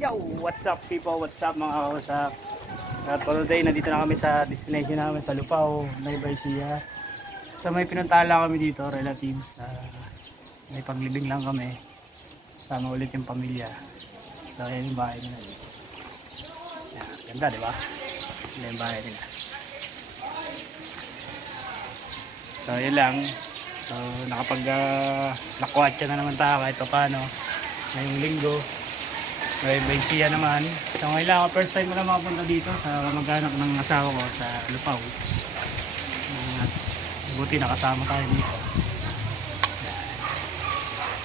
Yo, what's up people? What's up mga kausap? At for today, nandito na kami sa destination namin sa Lupao, Nueva Ecija. So may pinuntahan lang kami dito, relatives. May paglibing lang kami. Sama ulit yung pamilya. So ayan yung bahay nila. Yan, ganda diba? Yan yung bahay nila. So yun lang. So nakwatsa na naman tayo kahit pa paano. Ngayong linggo. Nueva Ecija naman. So ngayon lang ako, first time ko lang makapunta dito sa kamag-anak ng asawa ko sa Lupao. At buti nakasama tayo dito.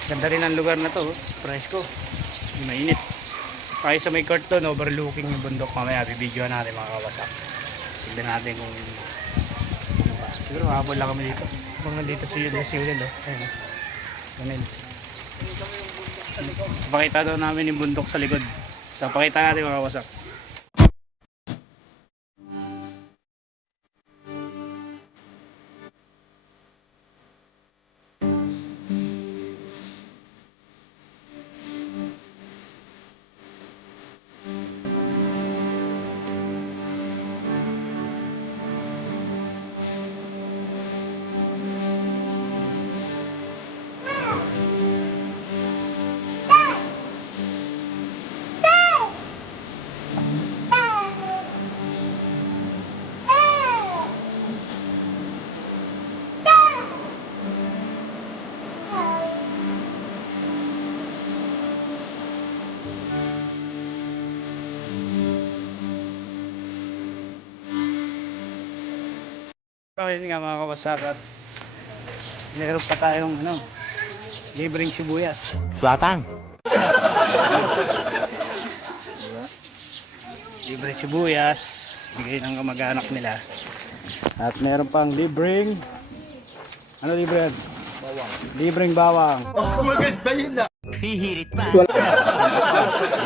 Ganda rin ang lugar na to, presko. Mainit. Tayo sa may court doon, overlooking yung bundok. Mamaya bibidyoan natin mga kawasak. Tignan natin kung ano pa. Siguro habol lang kami dito. Kung nandito si Yudel, ayun. Ganun. Pakita daw namin yung bundok sa likod. So pakita natin mga kawasak. So yun nga mga kawasak, at meron pa tayong libreng sibuyas. Batang. Libreng sibuyas, bigay ng kamag-anak nila. At meron pang libreng libre yan? Bawang. Libreng bawang. Oh, maganda yun na. Hihirit pa.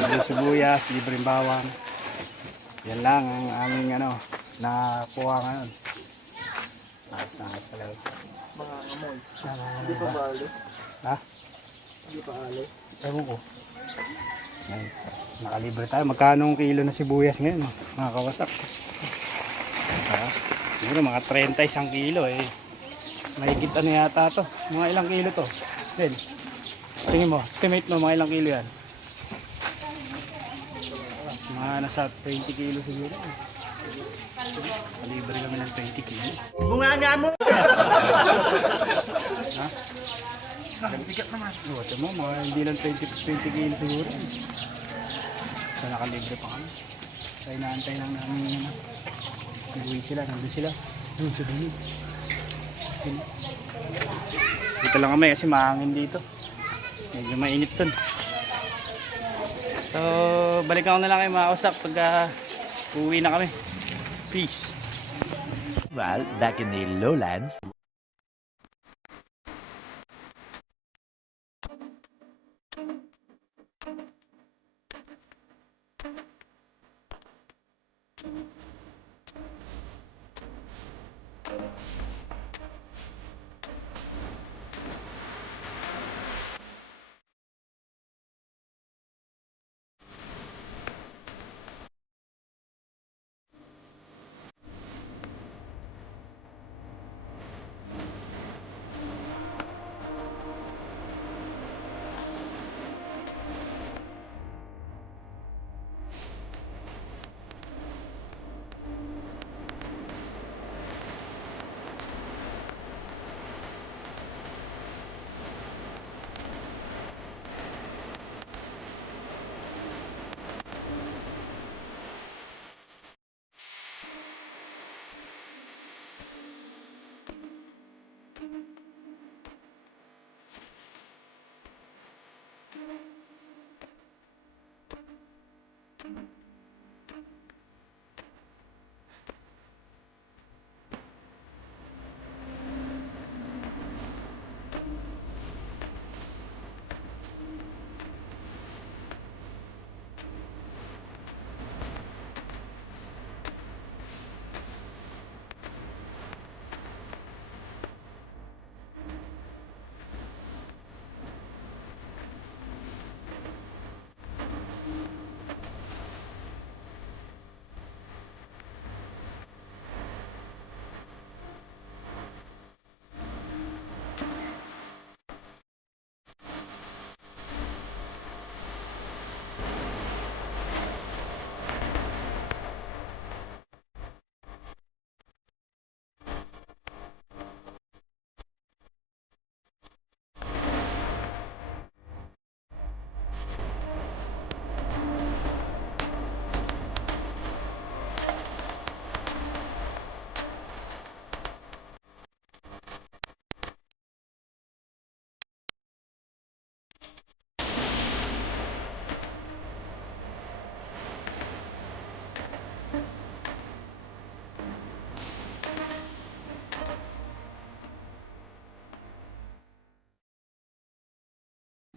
Libreng sibuyas, libreng bawang. Yan lang ang aming nakuha ngayon. Sa loob. Mga amoy. Hindi pa balo. Ha? Hindi pa alo. Ewan ko. Yan. Nakalibre tayo. Magkano ang kilo na sibuyas ngayon? Mga kawasak. Siguro mga 30 isang kilo eh. Mahigit yata to. Mga ilang kilo to? Then, tingin mo, estimate mo mga ilang kilo yan? Mga nasa 20 kilo siguro. Kalibre kami ng 20 kilo. Bunga nga mo. Ha? Bigat naman. Ito mo, mga hindi lang 20 kilo siguro. So nakalibre pa kami. So inaantay lang namin nag-uwi sila, nandun sila. Doon sa dulo. Dito lang kami kasi mahangin dito. Medyo mainit dun. So balikan ko na lang kayo mga usap pagka uwi na kami. Peace. Well, back in the lowlands.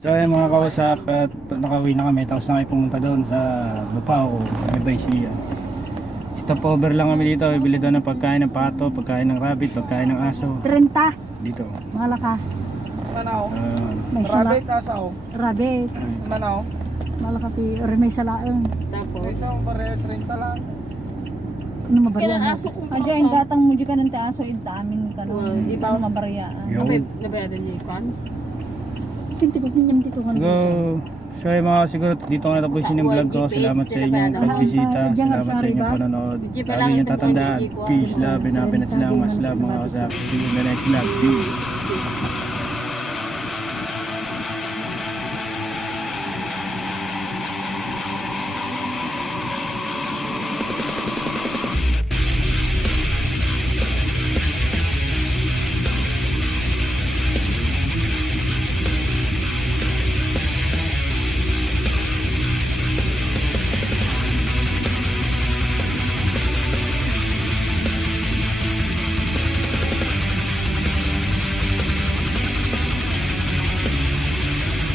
So ayun mga kausap, at nakauwi na kami, tapos na kami pumunta doon sa Lupao, Nueva Ecija. Stopover lang kami dito, bibili doon ng pagkain ng pato, pagkain ng rabbit, pagkain ng aso. 30. Dito. Malaka. Manaw. So, May sala. Rabbit asaw. Rabbit. Manaw. Malaka pi. Or may salaang. Isang bare 30 lang. Ano mabarya Kailan na? aso kung Adyo, yung gatang mo dyan ka ng taaso, yung amin ka no. Di ba mabaryaan? yun. nabayadan niya yung kwan? Tintigog ninyam dito ka Go! So ayun mga siguro dito ko natapusin yung vlog ko. Salamat sa inyong pagbisita, salamat sa inyong panonood. Lagi niyong tatandaan, peace, love, and happiness lang, mas love mga kausap. See you in the next vlog. Peace!